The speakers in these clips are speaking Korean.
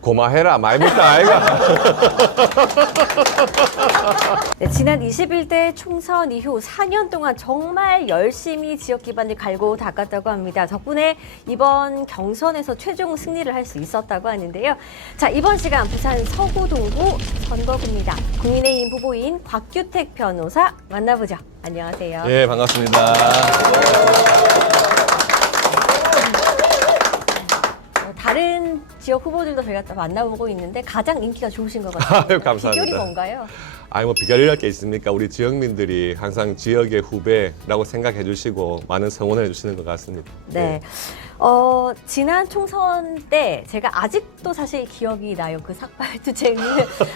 고마해라 많이 묻다 아이가. 네, 지난 21대 총선 이후 4년 동안 정말 열심히 지역 기반을 갈고 닦았다고 합니다. 덕분에 이번 경선에서 최종 승리를 할 수 있었다고 하는데요. 자, 이번 시간 부산 서구 동구 선거구입니다. 국민의힘 후보인 곽규택 변호사 만나보죠. 안녕하세요. 예, 반갑습니다. 다른 지역 후보들도 저희가 또 만나보고 있는데 가장 인기가 좋으신 것 같아요. 아유, 감사합니다. 비결이 뭔가요? 아니 뭐 비결이랄 게 있습니까? 우리 지역민들이 항상 지역의 후배라고 생각해 주시고 많은 성원을 해 주시는 것 같습니다. 네. 지난 총선 때 제가 아직도 사실 기억이 나요. 그 삭발투쟁이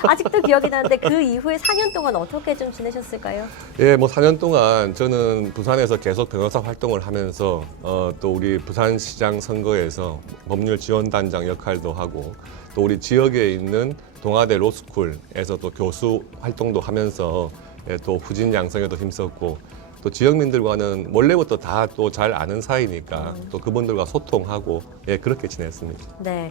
아직도 기억이 나는데 그 이후에 4년 동안 어떻게 좀 지내셨을까요? 예, 뭐 4년 동안 저는 부산에서 계속 변호사 활동을 하면서 또 우리 부산시장 선거에서 법률 지원단장 역할도 하고 또 우리 지역에 있는 동아대 로스쿨에서 또 교수 활동도 하면서 예, 또 후진 양성에도 힘썼고 또 지역민들과는 원래부터 다 또 잘 아는 사이니까 또 그분들과 소통하고 예, 그렇게 지냈습니다. 네.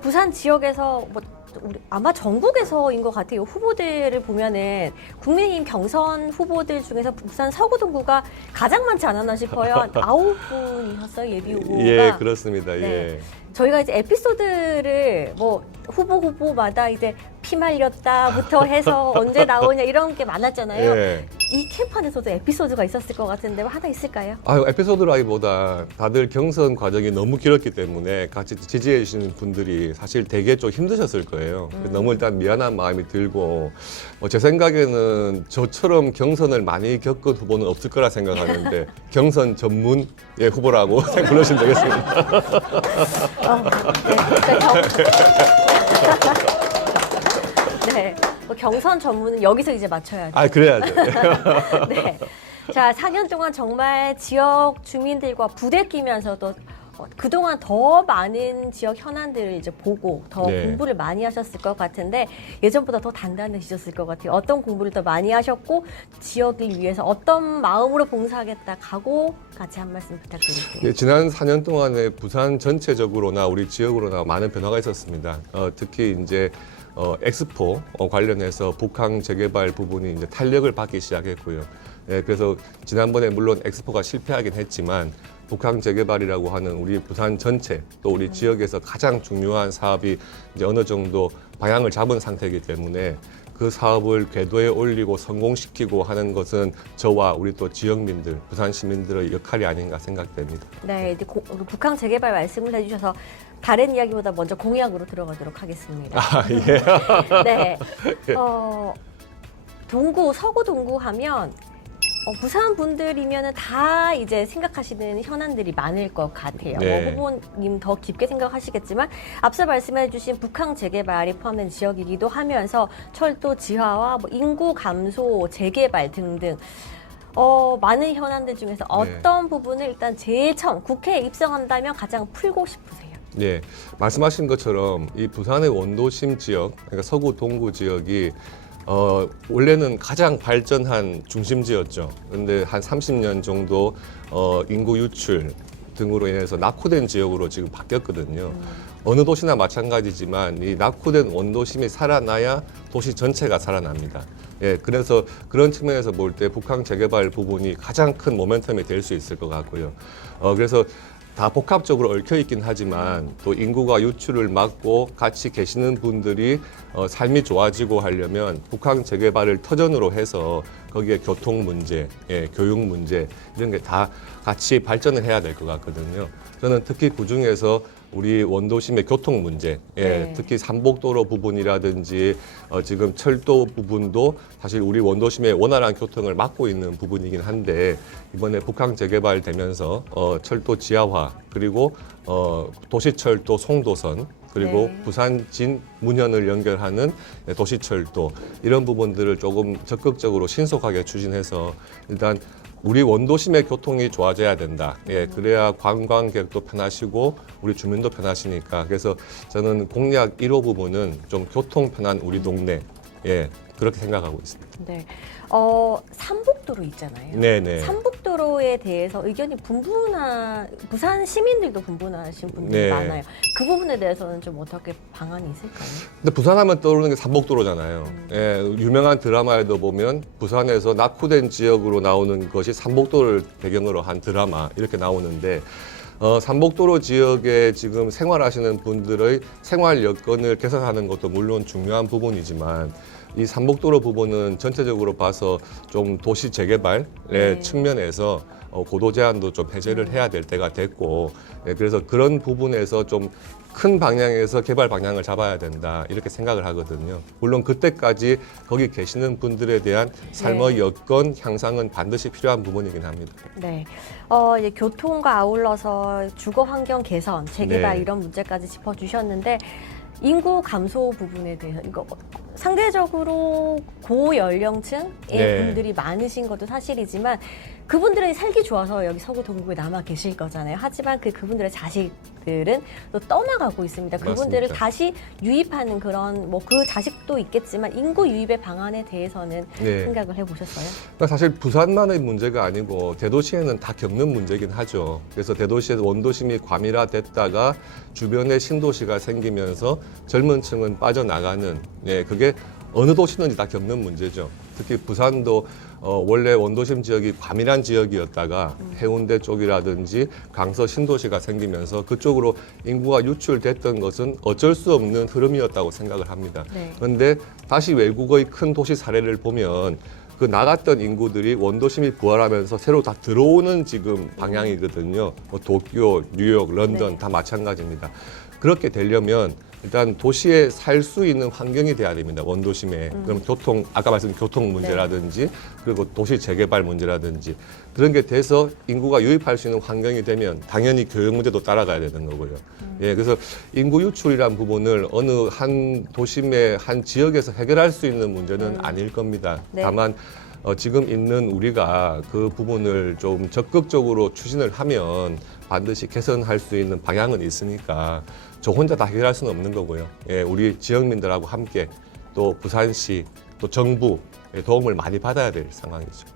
부산 지역에서 뭐 우리 아마 전국에서인 것 같아요. 후보들을 보면은 국민의힘 경선 후보들 중에서 부산 서구 동구가 가장 많지 않았나 싶어요. 한 9분이셨어요, 예비 후보가. 예, 그렇습니다. 네. 예. 저희가 이제 에피소드를 뭐 후보마다 이제 피 말렸다부터 해서 언제 나오냐 이런 게 많았잖아요. 예. 이 캠판에서도 에피소드가 있었을 것 같은데 하나 있을까요? 아유, 에피소드라기보다 다들 경선 과정이 너무 길었기 때문에 같이 지지해 주시는 분들이 사실 되게 좀 힘드셨을 거예요. 너무 일단 미안한 마음이 들고 제 생각에는 저처럼 경선을 많이 겪은 후보는 없을 거라 생각하는데 경선 전문 예, 후보라고 불러주시면 되겠습니다. 네, 뭐 경선 전문은 여기서 이제 맞춰야죠. 아, 그래야죠. 네. 자, 4년 동안 정말 지역 주민들과 부대끼면서도 그동안 더 많은 지역 현안들을 이제 보고 더 네. 공부를 많이 하셨을 것 같은데 예전보다 더 단단해지셨을 것 같아요. 어떤 공부를 더 많이 하셨고 지역을 위해서 어떤 마음으로 봉사하겠다 각오 같이 한 말씀 부탁드릴게요. 예, 지난 4년 동안에 부산 전체적으로나 우리 지역으로나 많은 변화가 있었습니다. 특히 이제 엑스포 관련해서 북항 재개발 부분이 이제 탄력을 받기 시작했고요. 예, 그래서 지난번에 물론 엑스포가 실패하긴 했지만 북항 재개발이라고 하는 우리 부산 전체 또 우리 지역에서 가장 중요한 사업이 이제 어느 정도 방향을 잡은 상태이기 때문에 그 사업을 궤도에 올리고 성공시키고 하는 것은 저와 우리 또 지역민들, 부산 시민들의 역할이 아닌가 생각됩니다. 네, 이제 북한 재개발 말씀을 해주셔서 다른 이야기보다 먼저 공약으로 들어가도록 하겠습니다. 아, 예. 네, 서구 동구 하면 부산 분들이면은 다 이제 생각하시는 현안들이 많을 것 같아요. 네. 뭐 후보님 더 깊게 생각하시겠지만 앞서 말씀해주신 북항 재개발이 포함된 지역이기도 하면서 철도 지하와 뭐 인구 감소, 재개발 등등. 많은 현안들 중에서 어떤 부분을 일단 제일 처음 국회에 입성한다면 가장 풀고 싶으세요? 예, 말씀하신 것처럼 이 부산의 원도심 지역, 그러니까 서구 동구 지역이 원래는 가장 발전한 중심지였죠. 그런데 한 30년 정도 인구 유출 등으로 인해서 낙후된 지역으로 지금 바뀌었거든요. 어느 도시나 마찬가지지만 이 낙후된 원도심이 살아나야 도시 전체가 살아납니다. 예, 그래서 그런 측면에서 볼 때 북항 재개발 부분이 가장 큰 모멘텀이 될 수 있을 것 같고요. 그래서 다 복합적으로 얽혀 있긴 하지만 또 인구가 유출을 막고 같이 계시는 분들이 삶이 좋아지고 하려면 북한 재개발을 터전으로 해서 거기에 교통 문제, 예, 교육 문제 이런 게 다 같이 발전을 해야 될 것 같거든요. 저는 특히 그중에서 우리 원도심의 교통 문제, 예, 네. 특히 삼복도로 부분이라든지 지금 철도 부분도 사실 우리 원도심의 원활한 교통을 막고 있는 부분이긴 한데 이번에 북항 재개발되면서 철도 지하화 그리고 도시철도 송도선 그리고 네. 부산 진 문현을 연결하는 도시철도 이런 부분들을 조금 적극적으로 신속하게 추진해서 일단 우리 원도심의 교통이 좋아져야 된다. 예, 그래야 관광객도 편하시고 우리 주민도 편하시니까. 그래서 저는 공약 1호 부분은 좀 교통 편한 우리 동네. 예, 그렇게 생각하고 있습니다. 네. 삼복도로 있잖아요. 네네. 삼복도로에 대해서 의견이 부산 시민들도 분분하신 분들이 네. 많아요. 그 부분에 대해서는 좀 어떻게 방안이 있을까요? 근데 부산하면 떠오르는 게 삼복도로잖아요. 예, 유명한 드라마에도 보면 부산에서 낙후된 지역으로 나오는 것이 삼복도를 배경으로 한 드라마 이렇게 나오는데 삼복도로 지역에 지금 생활하시는 분들의 생활 여건을 개선하는 것도 물론 중요한 부분이지만 이 삼복도로 부분은 전체적으로 봐서 좀 도시 재개발의 네. 측면에서 고도 제한도 좀 해제를 해야 될 때가 됐고 그래서 그런 부분에서 좀 큰 방향에서 개발 방향을 잡아야 된다 이렇게 생각을 하거든요. 물론 그때까지 거기 계시는 분들에 대한 삶의 여건 향상은 반드시 필요한 부분이긴 합니다. 네. 이제 교통과 아울러서 주거 환경 개선, 재개발 네. 이런 문제까지 짚어주셨는데 인구 감소 부분에 대해서 이거 상대적으로 고연령층의 네. 분들이 많으신 것도 사실이지만 그분들이 살기 좋아서 여기 서구 동구에 남아 계실 거잖아요. 하지만 그분들의 자식들은 또 떠나가고 있습니다. 그분들을 맞습니다. 다시 유입하는 그런 그 자식도 있겠지만 인구 유입의 방안에 대해서는 네. 생각을 해보셨어요? 그러니까 사실 부산만의 문제가 아니고 대도시에는 다 겪는 문제긴 하죠. 그래서 대도시에서 원도심이 과밀화됐다가 주변에 신도시가 생기면서 젊은 층은 빠져나가는 그게 어느 도시든지 다 겪는 문제죠. 특히 부산도 원래 원도심 지역이 과밀한 지역이었다가 해운대 쪽이라든지 강서 신도시가 생기면서 그쪽으로 인구가 유출됐던 것은 어쩔 수 없는 흐름이었다고 생각을 합니다. 네. 그런데 다시 외국의 큰 도시 사례를 보면 그 나갔던 인구들이 원도심이 부활하면서 새로 다 들어오는 지금 방향이거든요. 뭐 도쿄, 뉴욕, 런던 네. 다 마찬가지입니다. 그렇게 되려면 일단 도시에 살 수 있는 환경이 돼야 됩니다. 원도심에. 그럼 교통, 아까 말씀드린 교통 문제라든지 그리고 도시 재개발 문제라든지 그런 게 돼서 인구가 유입할 수 있는 환경이 되면 당연히 교육 문제도 따라가야 되는 거고요. 예, 그래서 인구 유출이란 부분을 어느 한 도심의 한 지역에서 해결할 수 있는 문제는 아닐 겁니다. 네. 다만 지금 있는 우리가 그 부분을 좀 적극적으로 추진을 하면 반드시 개선할 수 있는 방향은 있으니까 저 혼자 다 해결할 수는 없는 거고요. 예, 우리 지역민들하고 함께 또 부산시 또 정부 도움을 많이 받아야 될 상황이죠.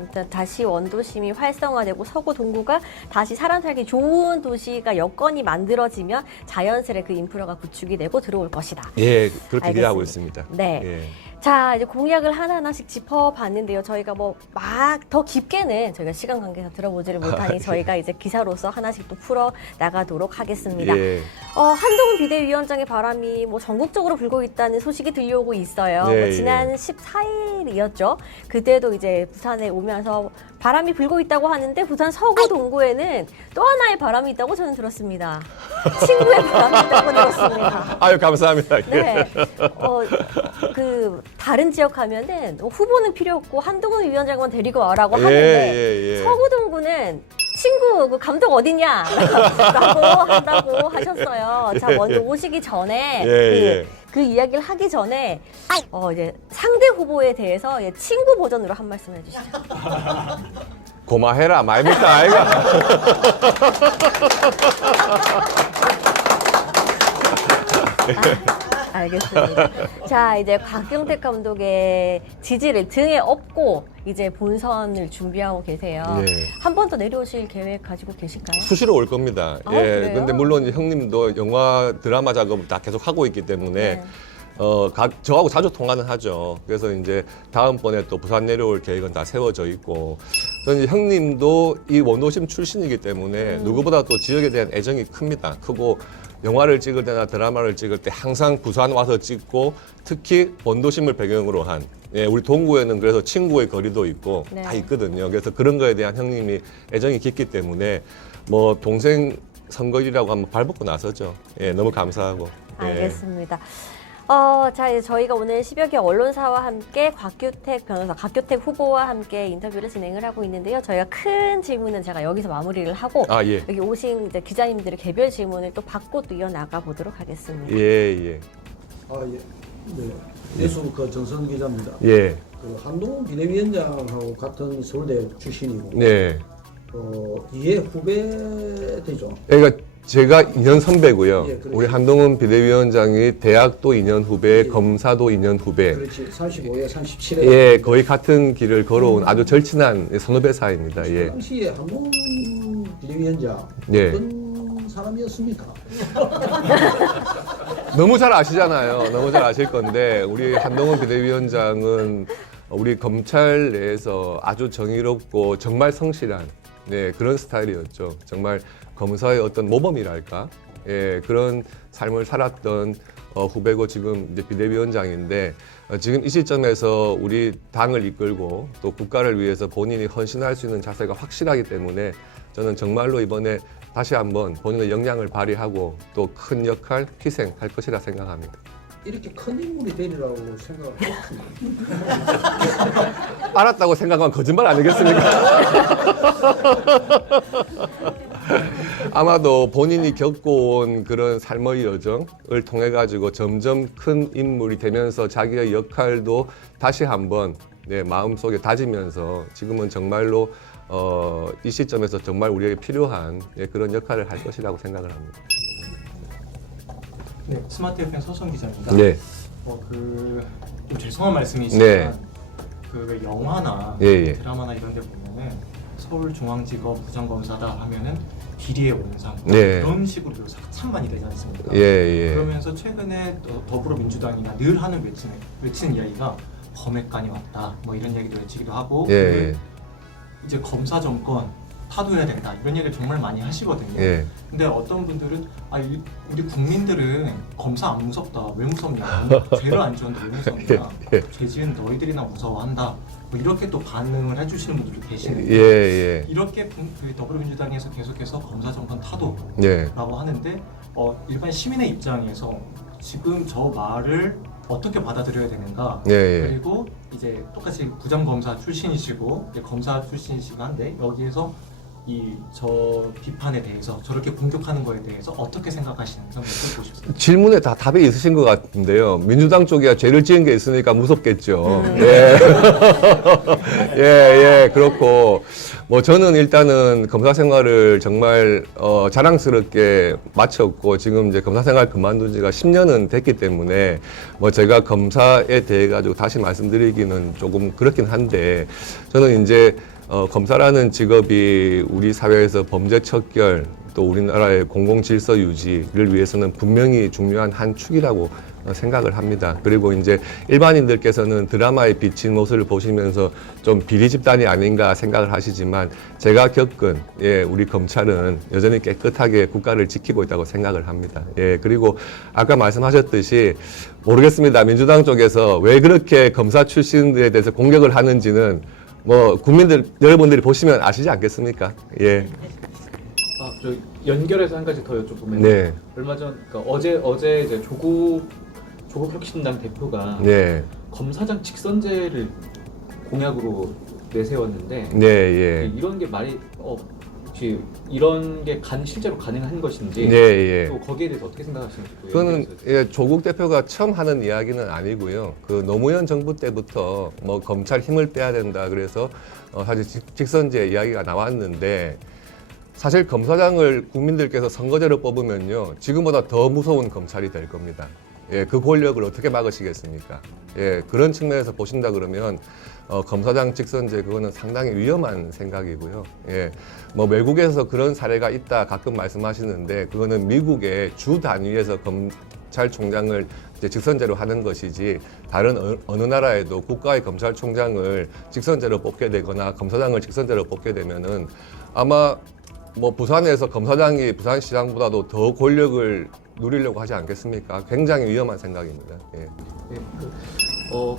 일단 다시 원도심이 활성화되고 서구 동구가 다시 사람 살기 좋은 도시가 여건이 만들어지면 자연스레 그 인프라가 구축이 되고 들어올 것이다. 예, 그렇게 알겠습니다. 기대하고 있습니다. 네. 예. 자, 이제 공약을 하나하나씩 짚어봤는데요. 저희가 막 더 깊게는 저희가 시간 관계상 들어보지를 못하니 저희가 이제 기사로서 하나씩 또 풀어 나가도록 하겠습니다. 예. 한동훈 비대위원장의 바람이 전국적으로 불고 있다는 소식이 들려오고 있어요. 네, 지난 14일이었죠. 그때도 이제 부산에 오면서 바람이 불고 있다고 하는데 부산 서구 동구에는 또 하나의 바람이 있다고 저는 들었습니다. 친구의 바람이 있다고 들었습니다. 아유, 감사합니다. 네. 다른 지역 가면은 후보는 필요 없고 한동훈 위원장만 데리고 와라고 하는데 서구 동구는 친구 그 감독 어딨냐? 라고 한다고 하셨어요. 자, 먼저 오시기 전에 그 이야기를 하기 전에 이제 상대 후보에 대해서 친구 버전으로 한 말씀 해주시죠. 고마해라 많이 묻다 아이가. 알겠습니다. 자, 이제 곽경택 감독의 지지를 등에 업고 이제 본선을 준비하고 계세요. 한 번 더 내려오실 계획 가지고 계신가요? 수시로 올 겁니다. 그래요? 근데 물론 형님도 영화 드라마 작업을 다 계속 하고 있기 때문에 저하고 자주 통화는 하죠. 그래서 이제 다음번에 또 부산 내려올 계획은 다 세워져 있고, 저는 이제 형님도 이 원도심 출신이기 때문에 누구보다 또 지역에 대한 애정이 큽니다. 크고 영화를 찍을 때나 드라마를 찍을 때 항상 부산 와서 찍고 특히 원도심을 배경으로 한 우리 동구에는 그래서 친구의 거리도 있고 다 있거든요. 그래서 그런 거에 대한 형님이 애정이 깊기 때문에 뭐 동생 선거일이라고 한번 발벗고 나서죠. 너무 감사하고. 알겠습니다. 자, 이제 저희가 오늘 10여 개 언론사와 함께 곽규택 변호사, 곽규택 후보와 함께 인터뷰를 진행을 하고 있는데요. 저희가 큰 질문은 제가 여기서 마무리를 하고 여기 오신 이제 기자님들의 개별 질문을 또 받고 또 이어나가 보도록 하겠습니다. 네. 내수 정선 기자입니다. 그 한동훈 비대위원장하고 같은 서울대 출신이고, 이해 후배 되죠. 그러니까 제가 2년 선배고요. 예, 그렇지. 우리 한동훈 비대위원장이 대학도 2년 후배, 예. 검사도 2년 후배. 그렇지. 35에 37에. 예, 거의 같은 길을 걸어온 아주 절친한 선후배 사이입니다. 그 예. 당시에 한동훈 비대위원장 예. 어떤 사람이었습니까? 너무 잘 아시잖아요. 너무 잘 아실 건데 우리 한동훈 비대위원장은 우리 검찰 내에서 아주 정의롭고 정말 성실한 그런 스타일이었죠. 정말 검사의 어떤 모범이랄까 그런 삶을 살았던 후배고 지금 이제 비대위원장인데 지금 이 시점에서 우리 당을 이끌고 또 국가를 위해서 본인이 헌신할 수 있는 자세가 확실하기 때문에 저는 정말로 이번에 다시 한번 본인의 역량을 발휘하고 또 큰 역할, 희생할 것이라 생각합니다. 이렇게 큰 인물이 되리라고 생각을 했습니다. 알았다고 생각하면 거짓말 아니겠습니까? 아마도 본인이 겪어온 그런 삶의 여정을 통해 가지고 점점 큰 인물이 되면서 자기의 역할도 다시 한번 마음속에 다지면서 지금은 정말로 이 시점에서 정말 우리에게 필요한 그런 역할을 할 것이라고 생각을 합니다. 네, 스마트 FM 서성 기자입니다. 네. 좀 죄송한 말씀이시지만 네. 그 영화나 예. 드라마나 이런 데 보면은 서울중앙지검 부장검사다 하면은 비리의 원상 네. 그런 식으로 묘사가 참 많이 되지 않습니까? 예. 그러면서 최근에 더불어민주당이나 늘 하는 외치는 이야기가 범핵관이 왔다 뭐 이런 얘기도 외치기도 하고 예. 이제 검사 정권 타도해야 된다 이런 얘기를 정말 많이 하시거든요. 예. 근데 어떤 분들은 우리 국민들은 검사 안 무섭다 왜 무섭냐 죄를 안 지었는데 왜 무섭냐 죄 지은 너희들이나 무서워한다 뭐 이렇게 또 반응을 해주시는 분들도 계시는데 예. 이렇게 그 더불어민주당에서 계속해서 검사 정권 타도라고 예. 하는데 일반 시민의 입장에서 지금 저 말을 어떻게 받아들여야 되는가 그리고 이제 똑같이 부장검사 출신이시고 이제 검사 출신이시고 한데 여기에서 저 비판에 대해서 저렇게 공격하는 거에 대해서 어떻게 생각하시는지 한번 여쭤보고 싶습니다. 질문에 다 답이 있으신 것 같은데요. 민주당 쪽이야 죄를 지은 게 있으니까 무섭겠죠. 예, 그렇고 뭐 저는 일단은 검사 생활을 정말 자랑스럽게 마쳤고 지금 이제 검사 생활 그만둔 지가 10년은 됐기 때문에 뭐 제가 검사에 대해 가지고 다시 말씀드리기는 조금 그렇긴 한데 저는 이제 검사라는 직업이 우리 사회에서 범죄 척결 또 우리나라의 공공 질서 유지를 위해서는 분명히 중요한 한 축이라고 생각을 합니다. 그리고 이제 일반인들께서는 드라마에 비친 모습을 보시면서 좀 비리 집단이 아닌가 생각을 하시지만 제가 겪은 우리 검찰은 여전히 깨끗하게 국가를 지키고 있다고 생각을 합니다. 그리고 아까 말씀하셨듯이 모르겠습니다. 민주당 쪽에서 왜 그렇게 검사 출신들에 대해서 공격을 하는지는 뭐 국민들 여러분들이 보시면 아시지 않겠습니까? 예. 저 연결해서 한 가지 더 여쭤보면 네. 얼마 전 그러니까 어제 이제 조국 혁신당 대표가 검사장 직선제를 공약으로 내세웠는데 이런 게 말이 혹시 이런 게 실제로 가능한 것인지 또 거기에 대해서 어떻게 생각하시는지 그거는 조국 대표가 처음 하는 이야기는 아니고요. 그 노무현 정부 때부터 뭐 검찰 힘을 빼야 된다 그래서 사실 직선제 이야기가 나왔는데 사실 검사장을 국민들께서 선거제로 뽑으면요 지금보다 더 무서운 검찰이 될 겁니다. 그 권력을 어떻게 막으시겠습니까? 그런 측면에서 보신다 그러면 검사장 직선제 그거는 상당히 위험한 생각이고요. 뭐 외국에서 그런 사례가 있다 가끔 말씀하시는데 그거는 미국의 주 단위에서 검찰총장을 이제 직선제로 하는 것이지 다른 어느 나라에도 국가의 검찰총장을 직선제로 뽑게 되거나 검사장을 직선제로 뽑게 되면은 아마 뭐 부산에서 검사장이 부산시장보다도 더 권력을 누리려고 하지 않겠습니까? 굉장히 위험한 생각입니다.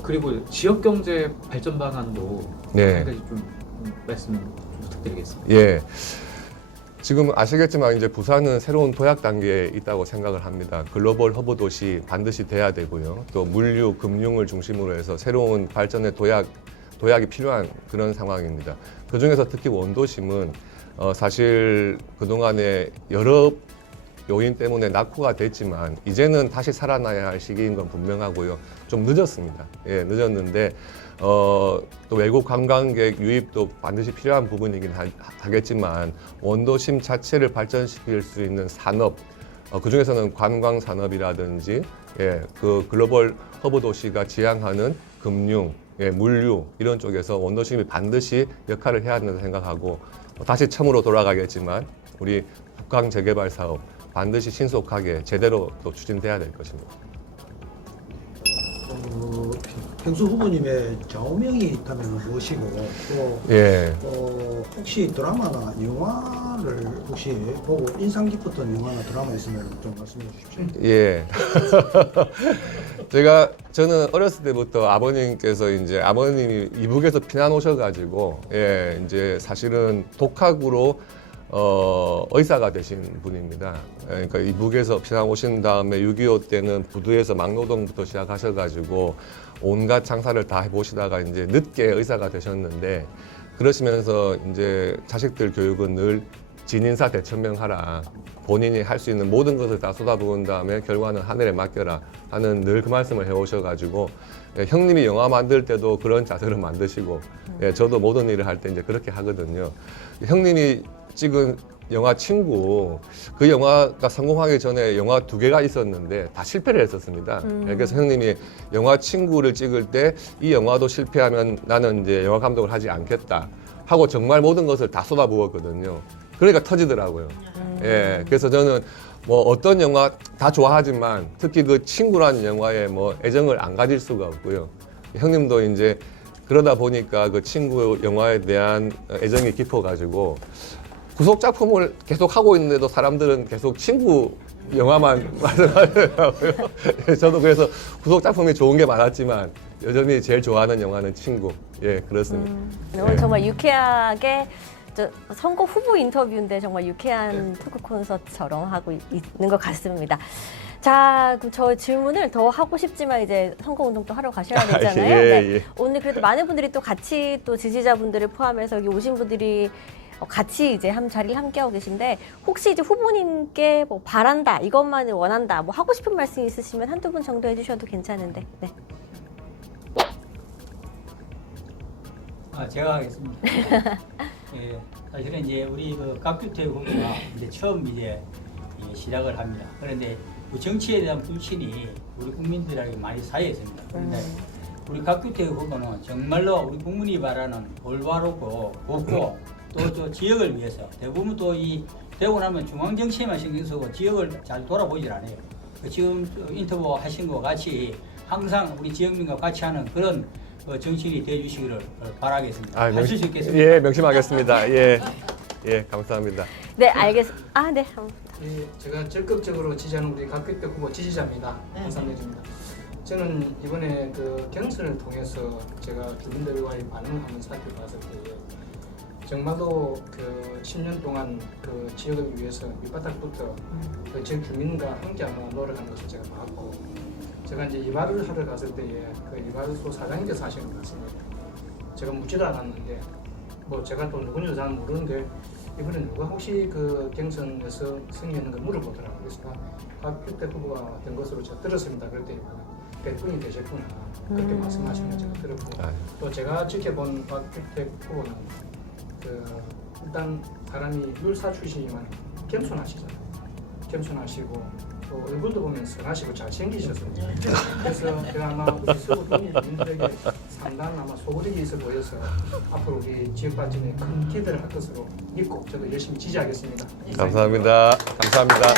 그리고 지역 경제 발전 방안도 한 가지 좀 말씀 좀 부탁드리겠습니다. 지금 아시겠지만 이제 부산은 새로운 도약 단계에 있다고 생각을 합니다. 글로벌 허브 도시 반드시 돼야 되고요. 또 물류, 금융을 중심으로 해서 새로운 발전의 도약이 필요한 그런 상황입니다. 그 중에서 특히 원도심은 사실 그동안에 여러 요인 때문에 낙후가 됐지만 이제는 다시 살아나야 할 시기인 건 분명하고요. 좀 늦었습니다. 예, 늦었는데 또 외국 관광객 유입도 반드시 필요한 부분이긴 하겠지만 원도심 자체를 발전시킬 수 있는 산업, 그 중에서는 관광 산업이라든지 예, 그 글로벌 허브 도시가 지향하는 금융, 예, 물류 이런 쪽에서 원도심이 반드시 역할을 해야 한다고 생각하고 다시 처음으로 돌아가겠지만 우리 북한 재개발 사업 반드시 신속하게 제대로 또 추진돼야 될 것입니다. 평수 후보님의 좌우명이 있다면 무엇이고 또 예. 혹시 드라마나 영화를 혹시 보고 인상 깊었던 영화나 드라마 있으면 좀 말씀해 주십시오. 예. 저는 어렸을 때부터 아버님께서 이제 아버님이 이북에서 피난 오셔가지고 예, 이제 사실은 독학으로 의사가 되신 분입니다. 그러니까 이북에서 피난 오신 다음에 6.25 때는 부두에서 막노동부터 시작하셔가지고 온갖 장사를 다 해보시다가 이제 늦게 의사가 되셨는데 그러시면서 이제 자식들 교육은 늘 진인사 대천명하라. 본인이 할 수 있는 모든 것을 다 쏟아부은 다음에 결과는 하늘에 맡겨라 하는 늘 그 말씀을 해오셔가지고 예, 형님이 영화 만들 때도 그런 자세를 만드시고 예, 저도 모든 일을 할 때 이제 그렇게 하거든요. 형님이 찍은 영화 친구, 그 영화가 성공하기 전에 영화 2개가 있었는데 다 실패를 했었습니다. 그래서 형님이 영화 친구를 찍을 때 이 영화도 실패하면 나는 이제 영화 감독을 하지 않겠다 하고 정말 모든 것을 다 쏟아부었거든요. 그러니까 터지더라고요. 예, 그래서 저는 뭐 어떤 영화 다 좋아하지만 특히 그 친구라는 영화에 뭐 애정을 안 가질 수가 없고요. 형님도 이제 그러다 보니까 그 친구 영화에 대한 애정이 깊어가지고 후속 작품을 계속 하고 있는데도 사람들은 계속 친구 영화만 말씀하더라고요. 저도 그래서 후속 작품이 좋은 게 많았지만 여전히 제일 좋아하는 영화는 친구. 예, 그렇습니다. 오늘 정말 유쾌하게 선거 후보 인터뷰인데 정말 유쾌한 토크 콘서트처럼 하고 있는 것 같습니다. 자, 그럼 저 질문을 더 하고 싶지만 이제 선거운동 또 하러 가셔야 되잖아요. 예, 네. 예. 오늘 그래도 많은 분들이 또 같이 또 지지자분들을 포함해서 여기 오신 분들이 같이 이제 한 자리를 함께하고 계신데 혹시 이제 후보님께 뭐 바란다, 이것만을 원한다, 뭐 하고 싶은 말씀 있으시면 한두 분 정도 해주셔도 괜찮은데. 네. 제가 하겠습니다. 예, 사실은 이제 우리 그 곽규태 후보가 이제 처음 이제 시작을 합니다. 그런데 그 정치에 대한 불신이 우리 국민들에게 많이 쌓여 있습니다. 그런데 우리 곽규태 후보는 정말로 우리 국민이 바라는 올바르고 곱고 또 저 지역을 위해서 대부분 또 이 되고 나면 중앙 정치에만 신경 쓰고 지역을 잘 돌아보질 않아요. 지금 인터뷰 하신 것 같이 항상 우리 지역민과 같이 하는 그런 정치인이 되어주시기를 바라겠습니다. 하실 수 있겠습니다. 예, 명심하겠습니다. 예, 예, 감사합니다. 네, 알겠습니다. 아, 네. 예, 제가 적극적으로 지지하는 우리 곽규태 후보 지지자입니다. 감사드립니다. 저는 이번에 그 경선을 통해서 제가 주민들과의 반응을 한번 살펴봤을 때 정말로 그 10년 동안 그 지역을 위해서 밑바닥부터 그 지역 주민과 함께하며 노력하는 것을 제가 봤고 제가 이제 이발을 하러 갔을 때에 그 이발소 사장님께서 하시는 것 같습니다. 제가 묻지도 않았는데 뭐 제가 또 누군지 잘 모르는데 이번에 누가 혹시 그 경선에서 승리하는 걸 물어보더라고요. 그래서 곽규태 후보가 된 것으로 제가 들었습니다. 그럴 때 백분이 되셨구나 그렇게 말씀하시는 걸 제가 들었고 또 제가 지켜본 곽규태 후보는 그 일단 사람이 율사 출신이지만 겸손하시잖아요. 겸손하시고 또 얼굴도 보면 선하시고 잘생기셔서 그래서 제가 아마 우리 서구 국민들에게 상당한 아마 소구력이 있어 보여서 앞으로 우리 지역 발전에 큰 기대를 할 것으로 믿고 저도 열심히 지지하겠습니다. 감사합니다. 감사합니다.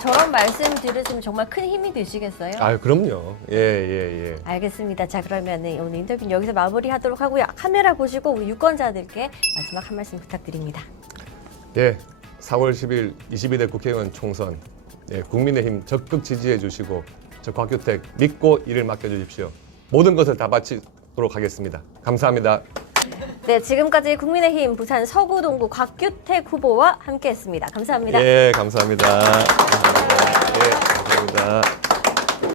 저런 말씀 들으시면 정말 큰 힘이 되시겠어요? 아, 그럼요. 예, 예, 예. 알겠습니다. 자, 그러면 오늘 인터뷰는 여기서 마무리하도록 하고요. 카메라 보시고 우리 유권자들께 마지막 한 말씀 부탁드립니다. 예, 4월 10일 22대 국회의원 총선 예, 국민의힘 적극 지지해 주시고 저 곽규택 믿고 일을 맡겨주십시오. 모든 것을 다 바치도록 하겠습니다. 감사합니다. 네, 지금까지 국민의힘 부산 서구 동구 곽규택 후보와 함께했습니다. 감사합니다. 예, 감사합니다. 예, 감사합니다.